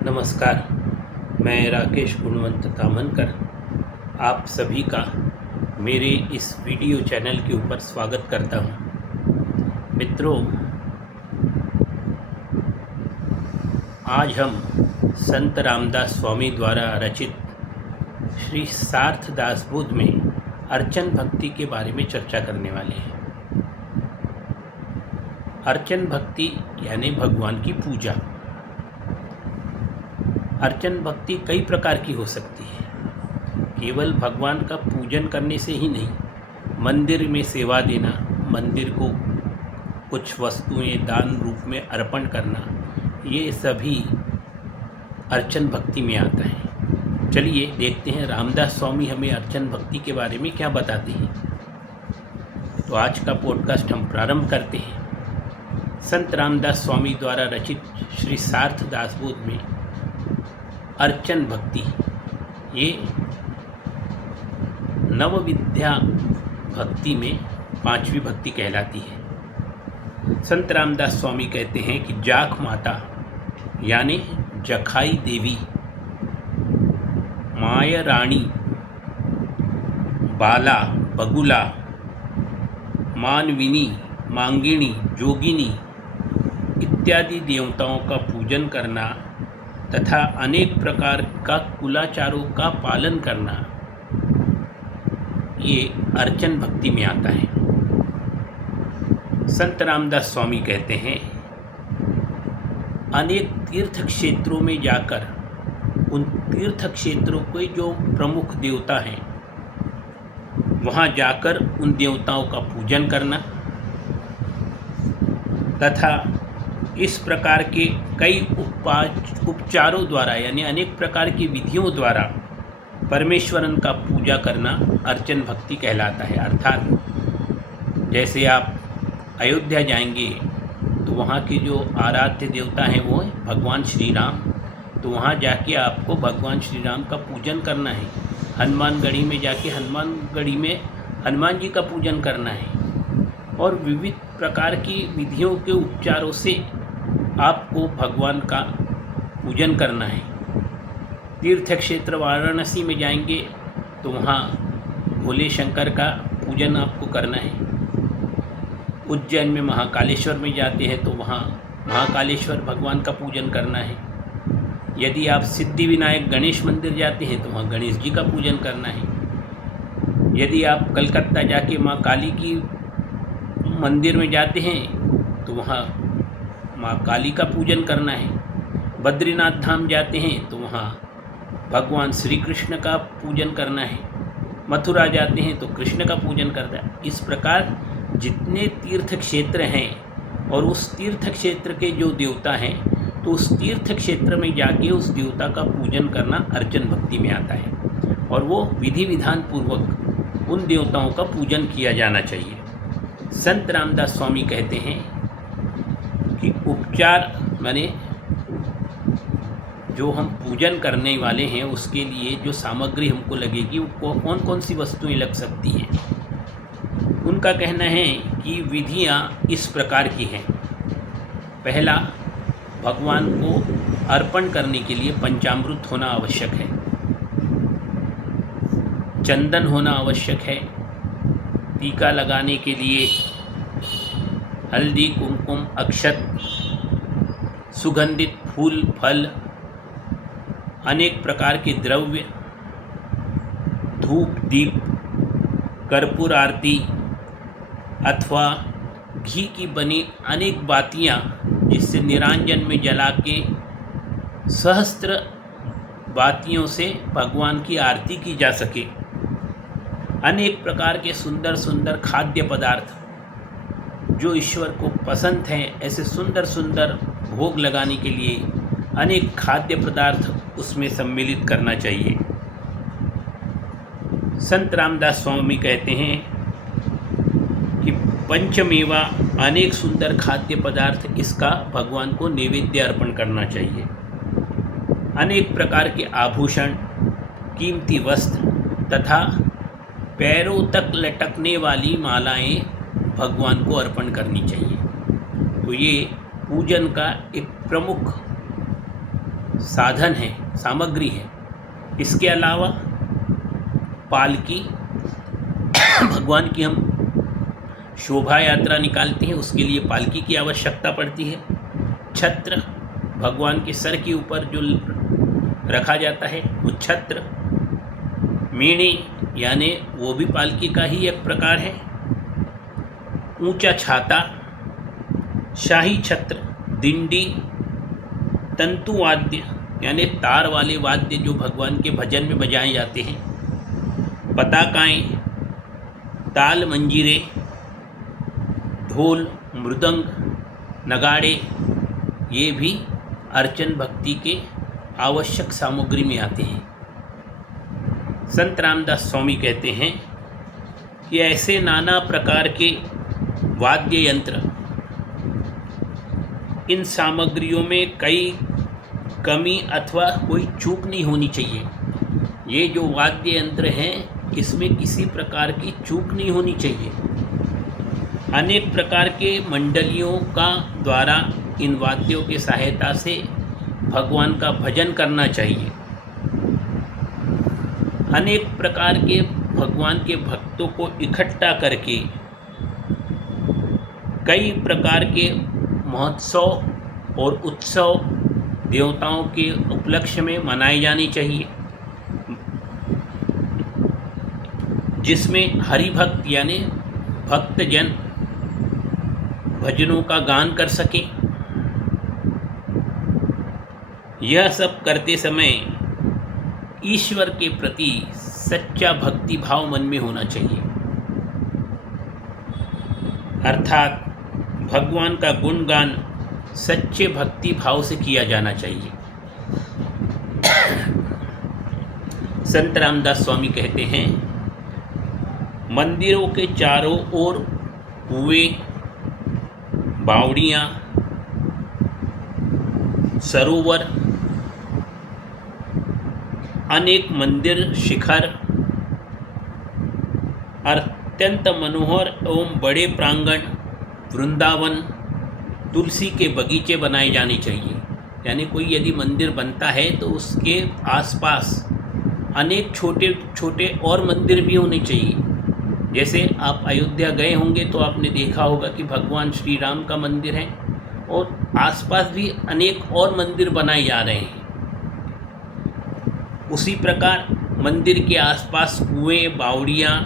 नमस्कार। मैं राकेश गुणवंत तामनकर आप सभी का मेरे इस वीडियो चैनल के ऊपर स्वागत करता हूं। मित्रों, आज हम संत रामदास स्वामी द्वारा रचित श्री सार्थ दासबोध में अर्चन भक्ति के बारे में चर्चा करने वाले हैं। अर्चन भक्ति यानी भगवान की पूजा। अर्चन भक्ति कई प्रकार की हो सकती है। केवल भगवान का पूजन करने से ही नहीं, मंदिर में सेवा देना, मंदिर को कुछ वस्तुएं दान रूप में अर्पण करना, ये सभी अर्चन भक्ति में आता है। चलिए देखते हैं रामदास स्वामी हमें अर्चन भक्ति के बारे में क्या बताते हैं। तो आज का पॉडकास्ट हम प्रारंभ करते हैं। संत रामदास स्वामी द्वारा रचित श्री सार्थ दासबोध में अर्चन भक्ति, ये नवविद्या भक्ति में पांचवी भक्ति कहलाती है। संत रामदास स्वामी कहते हैं कि जाख माता यानी जखाई देवी, माया रानी, बाला, बगुला, मानविनी, मांगिनी, जोगिनी इत्यादि देवताओं का पूजन करना तथा अनेक प्रकार का कुलाचारों का पालन करना, ये अर्चन भक्ति में आता है। संत रामदास स्वामी कहते हैं, अनेक तीर्थ क्षेत्रों में जाकर उन तीर्थ क्षेत्रों के जो प्रमुख देवता हैं, वहाँ जाकर उन देवताओं का पूजन करना तथा इस प्रकार के कई उपचारों द्वारा यानी अनेक प्रकार की विधियों द्वारा परमेश्वरन का पूजा करना अर्चन भक्ति कहलाता है। अर्थात जैसे आप अयोध्या जाएंगे तो वहाँ के जो आराध्य देवता हैं वो है भगवान श्री राम। तो वहाँ जाके आपको भगवान श्री राम का पूजन करना है। हनुमानगढ़ी में जाके हनुमानगढ़ी में हनुमान जी का पूजन करना है और विविध प्रकार की विधियों के उपचारों से आपको भगवान का पूजन करना है। तीर्थ क्षेत्र वाराणसी में जाएंगे तो वहाँ भोले शंकर का पूजन आपको करना है। उज्जैन में महाकालेश्वर में जाते हैं तो वहाँ महाकालेश्वर भगवान का पूजन करना है। यदि आप सिद्धि विनायक गणेश मंदिर जाते हैं तो वहाँ गणेश जी का पूजन करना है। यदि आप कलकत्ता जाके माँ काली की मंदिर में जाते हैं तो वहाँ माँ काली का पूजन करना है। बद्रीनाथ धाम जाते हैं तो वहाँ भगवान श्री कृष्ण का पूजन करना है। मथुरा जाते हैं तो कृष्ण का पूजन करना है। इस प्रकार जितने तीर्थ क्षेत्र हैं और उस तीर्थ क्षेत्र के जो देवता हैं, तो उस तीर्थ क्षेत्र में जाके उस देवता का पूजन करना अर्चन भक्ति में आता है और वो विधि विधान पूर्वक उन देवताओं का पूजन किया जाना चाहिए। संत रामदास स्वामी कहते हैं कि उपचार माने जो हम पूजन करने वाले हैं उसके लिए जो सामग्री हमको लगेगी वो कौन कौन सी वस्तुएं लग सकती हैं। उनका कहना है कि विधियां इस प्रकार की हैं। पहला, भगवान को अर्पण करने के लिए पंचामृत होना आवश्यक है, चंदन होना आवश्यक है, टीका लगाने के लिए हल्दी, कुमकुम, अक्षत, सुगंधित फूल, फल, अनेक प्रकार के द्रव्य, धूप, दीप, कर्पूर आरती अथवा घी की बनी अनेक बातियां जिससे निरांजन में जला के सहस्त्र बातियों से भगवान की आरती की जा सके। अनेक प्रकार के सुंदर सुंदर खाद्य पदार्थ जो ईश्वर को पसंद हैं, ऐसे सुंदर सुंदर भोग लगाने के लिए अनेक खाद्य पदार्थ उसमें सम्मिलित करना चाहिए। संत रामदास स्वामी कहते हैं कि पंचमेवा अनेक सुंदर खाद्य पदार्थ इसका भगवान को नैवेद्य अर्पण करना चाहिए। अनेक प्रकार के आभूषण, कीमती वस्त्र तथा पैरों तक लटकने वाली मालाएं भगवान को अर्पण करनी चाहिए। तो ये पूजन का एक प्रमुख साधन है, सामग्री है। इसके अलावा पालकी, भगवान की हम शोभा यात्रा निकालते हैं, उसके लिए पालकी की आवश्यकता पड़ती है। छत्र, भगवान के सर के ऊपर जो रखा जाता है वो छत्र। मेणे यानी वो भी पालकी का ही एक प्रकार है। ऊंचा छाता, शाही छत्र, दिंडी, तंतु वाद्य यानी तार वाले वाद्य जो भगवान के भजन में बजाए जाते हैं, पताकाएँ, ताल मंजीरे, ढोल, मृदंग, नगाड़े, ये भी अर्चन भक्ति के आवश्यक सामग्री में आते हैं। संत रामदास स्वामी कहते हैं कि ऐसे नाना प्रकार के वाद्य यंत्र, इन सामग्रियों में कई कमी अथवा कोई चूक नहीं होनी चाहिए। ये जो वाद्य यंत्र हैं इसमें किसी प्रकार की चूक नहीं होनी चाहिए। अनेक प्रकार के मंडलियों का द्वारा इन वाद्यों की सहायता से भगवान का भजन करना चाहिए। अनेक प्रकार के भगवान के भक्तों को इकट्ठा करके कई प्रकार के महोत्सव और उत्सव देवताओं के उपलक्ष्य में मनाए जाने चाहिए, जिसमें हरिभक्त यानी भक्तजन भजनों का गान कर सके। यह सब करते समय ईश्वर के प्रति सच्चा भक्ति भाव मन में होना चाहिए, अर्थात भगवान का गुणगान सच्चे भक्ति भाव से किया जाना चाहिए। संत रामदास स्वामी कहते हैं, मंदिरों के चारों ओर कुएं, बावड़ियाँ, सरोवर, अनेक मंदिर शिखर, अत्यंत मनोहर एवं बड़े प्रांगण, वृंदावन, तुलसी के बगीचे बनाए जाने चाहिए। यानी कोई यदि मंदिर बनता है तो उसके आसपास अनेक छोटे छोटे और मंदिर भी होने चाहिए। जैसे आप अयोध्या गए होंगे तो आपने देखा होगा कि भगवान श्री राम का मंदिर है और आसपास भी अनेक और मंदिर बनाए जा रहे हैं। उसी प्रकार मंदिर के आसपास कुएं, बावड़ियाँ,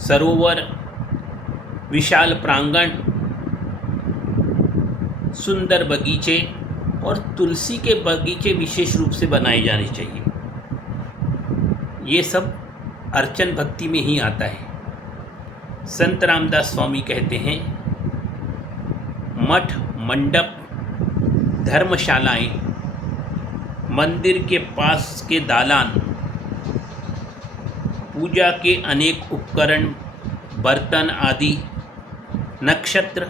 सरोवर, विशाल प्रांगण, सुंदर बगीचे और तुलसी के बगीचे विशेष रूप से बनाए जाने चाहिए। ये सब अर्चन भक्ति में ही आता है। संत रामदास स्वामी कहते हैं, मठ, मंडप, धर्मशालाएं, मंदिर के पास के दालान, पूजा के अनेक उपकरण, बर्तन आदि, नक्षत्र,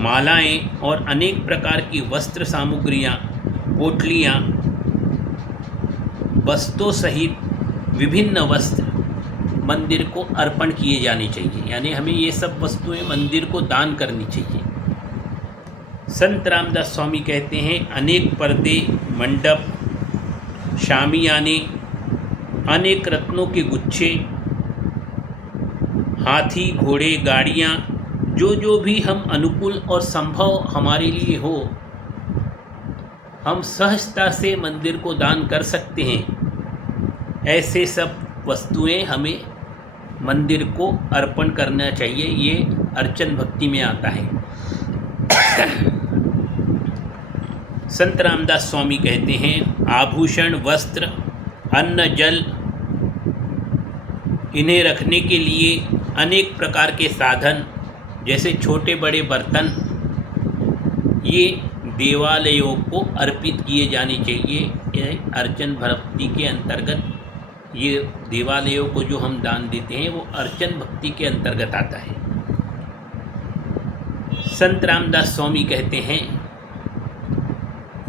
मालाएं और अनेक प्रकार की वस्त्र सामग्रियां, पोटलियां, वस्तुओं सहित विभिन्न वस्त्र मंदिर को अर्पण किए जाने चाहिए। यानी हमें ये सब वस्तुएं मंदिर को दान करनी चाहिए। संत रामदास स्वामी कहते हैं, अनेक पर्दे, मंडप, शामियाने, अनेक रत्नों के गुच्छे, हाथी, घोड़े, गाड़ियाँ, जो भी हम अनुकूल और संभव हमारे लिए हो, हम सहजता से मंदिर को दान कर सकते हैं। ऐसे सब वस्तुएं हमें मंदिर को अर्पण करना चाहिए। ये अर्चन भक्ति में आता है। संत रामदास स्वामी कहते हैं, आभूषण, वस्त्र, अन्न, जल, इन्हें रखने के लिए अनेक प्रकार के साधन जैसे छोटे बड़े बर्तन, ये देवालयों को अर्पित किए जाने चाहिए। यह अर्चन भक्ति के अंतर्गत, ये देवालयों को जो हम दान देते हैं वो अर्चन भक्ति के अंतर्गत आता है। संत रामदास स्वामी कहते हैं,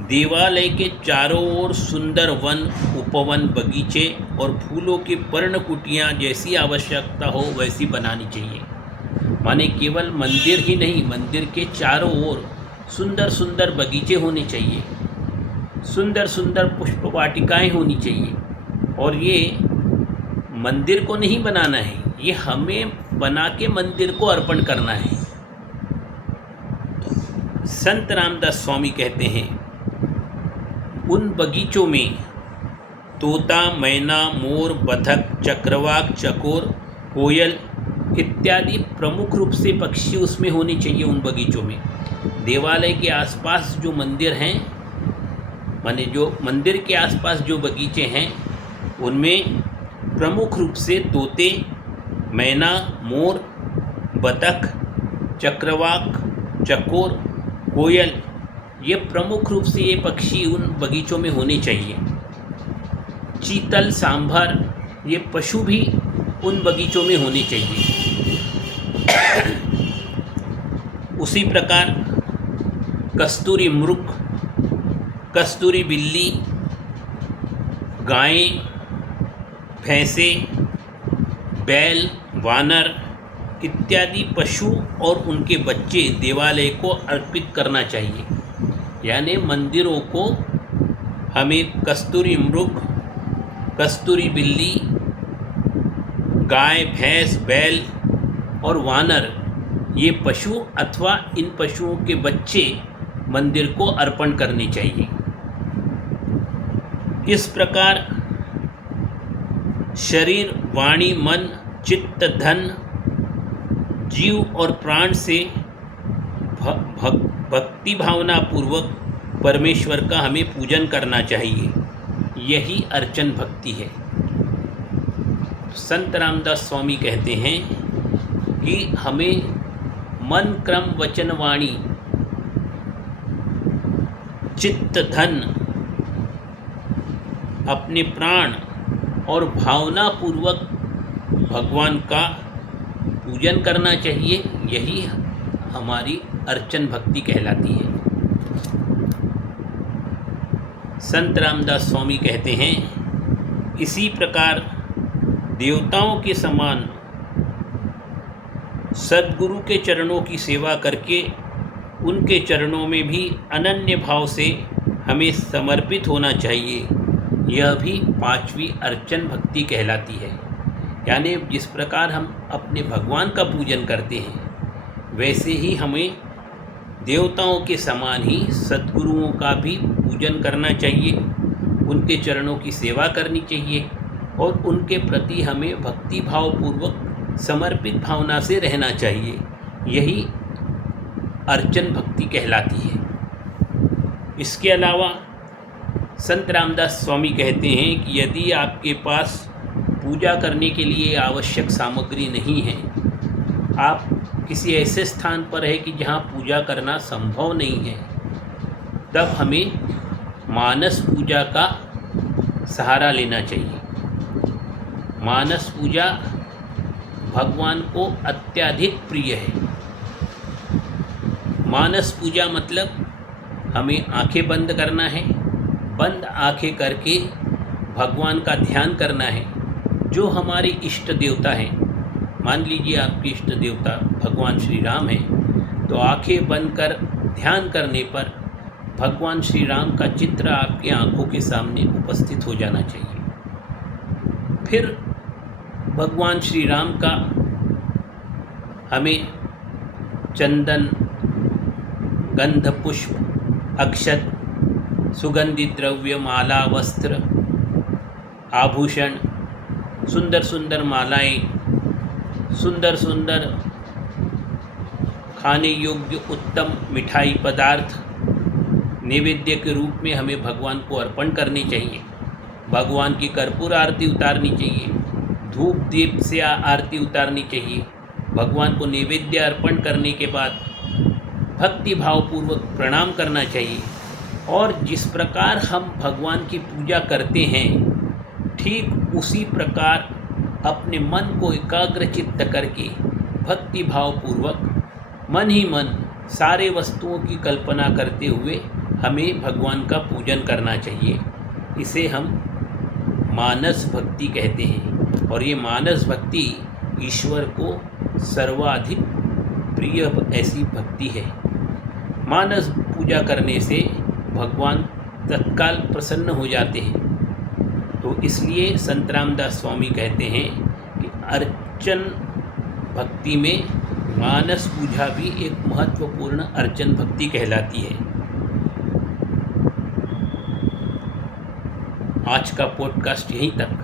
देवालय के चारों ओर सुंदर वन, उपवन, बगीचे और फूलों की पर्णकुटियाँ जैसी आवश्यकता हो वैसी बनानी चाहिए। माने केवल मंदिर ही नहीं, मंदिर के चारों ओर सुंदर सुंदर बगीचे होने चाहिए, सुंदर सुंदर पुष्प वाटिकाएँ होनी चाहिए। और ये मंदिर को नहीं बनाना है, ये हमें बना के मंदिर को अर्पण करना है। संत रामदास स्वामी कहते हैं, उन बगीचों में तोता, मैना, मोर, बतख, चक्रवाक, चकोर, कोयल इत्यादि प्रमुख रूप से पक्षी उसमें होने चाहिए उन बगीचों में। देवालय के आसपास जो मंदिर हैं, माने जो मंदिर के आसपास जो बगीचे हैं, उनमें प्रमुख रूप से तोते, मैना, मोर, बतख, चक्रवाक, चकोर, कोयल, ये प्रमुख रूप से ये पक्षी उन बगीचों में होने चाहिए। चीतल, सांभर, ये पशु भी उन बगीचों में होने चाहिए। उसी प्रकार कस्तूरी मृग, कस्तूरी बिल्ली, गायें, भैंसे, बैल, वानर इत्यादि पशु और उनके बच्चे देवालय को अर्पित करना चाहिए। यानी मंदिरों को हमें कस्तूरी मृग, कस्तूरी बिल्ली, गाय, भैंस, बैल और वानर, ये पशु अथवा इन पशुओं के बच्चे मंदिर को अर्पण करने चाहिए। इस प्रकार शरीर, वाणी, मन, चित्त, धन, जीव और प्राण से भक्ति भावना पूर्वक परमेश्वर का हमें पूजन करना चाहिए। यही अर्चन भक्ति है। संत रामदास स्वामी कहते हैं कि हमें मन, क्रम, वचन, वाणी, चित्त, धन, अपने प्राण और भावना पूर्वक भगवान का पूजन करना चाहिए। यही हमारी अर्चन भक्ति कहलाती है। संत रामदास स्वामी कहते हैं, इसी प्रकार देवताओं के समान सद्गुरु के चरणों की सेवा करके उनके चरणों में भी अनन्य भाव से हमें समर्पित होना चाहिए। यह भी पांचवी अर्चन भक्ति कहलाती है। यानी जिस प्रकार हम अपने भगवान का पूजन करते हैं, वैसे ही हमें देवताओं के समान ही सद्गुरुओं का भी पूजन करना चाहिए, उनके चरणों की सेवा करनी चाहिए और उनके प्रति हमें भक्ति भाव पूर्वक समर्पित भावना से रहना चाहिए। यही अर्चन भक्ति कहलाती है। इसके अलावा संत रामदास स्वामी कहते हैं कि यदि आपके पास पूजा करने के लिए आवश्यक सामग्री नहीं है, आप किसी ऐसे स्थान पर है कि जहाँ पूजा करना संभव नहीं है, तब हमें मानस पूजा का सहारा लेना चाहिए। मानस पूजा भगवान को अत्यधिक प्रिय है। मानस पूजा मतलब हमें आंखें बंद करना है, बंद आंखें करके भगवान का ध्यान करना है। जो हमारे इष्ट देवता हैं, मान लीजिए आपके इष्ट देवता भगवान श्री राम हैं, तो आंखें बंद कर ध्यान करने पर भगवान श्री राम का चित्र आपके आंखों के सामने उपस्थित हो जाना चाहिए। फिर भगवान श्री राम का हमें चंदन, गंध, पुष्प, अक्षत, सुगंधित द्रव्य, माला, वस्त्र, आभूषण, सुंदर सुंदर मालाएं, सुंदर सुंदर खाने योग्य उत्तम मिठाई पदार्थ नैवेद्य के रूप में हमें भगवान को अर्पण करनी चाहिए। भगवान की कर्पूर आरती उतारनी चाहिए, धूप दीप से आरती उतारनी चाहिए। भगवान को नैवेद्य अर्पण करने के बाद भक्ति भावपूर्वक प्रणाम करना चाहिए। और जिस प्रकार हम भगवान की पूजा करते हैं, ठीक उसी प्रकार अपने मन को एकाग्रचित्त करके भक्ति भावपूर्वक मन ही मन सारे वस्तुओं की कल्पना करते हुए हमें भगवान का पूजन करना चाहिए। इसे हम मानस भक्ति कहते हैं। और ये मानस भक्ति ईश्वर को सर्वाधिक प्रिय ऐसी भक्ति है। मानस पूजा करने से भगवान तत्काल प्रसन्न हो जाते हैं। तो इसलिए संत रामदास स्वामी कहते हैं कि अर्चन भक्ति में मानस पूजा भी एक महत्वपूर्ण अर्चन भक्ति कहलाती है। आज का पॉडकास्ट यहीं तक।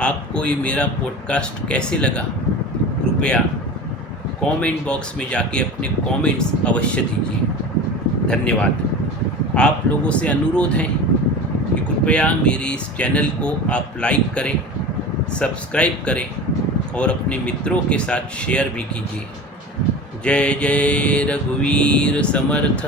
आपको ये मेरा पॉडकास्ट कैसे लगा, कृपया कमेंट बॉक्स में जाके अपने कमेंट्स अवश्य दीजिए। धन्यवाद। आप लोगों से अनुरोध है कि कृपया मेरे इस चैनल को आप लाइक करें, सब्सक्राइब करें और अपने मित्रों के साथ शेयर भी कीजिए। जय जय रघुवीर समर्थ।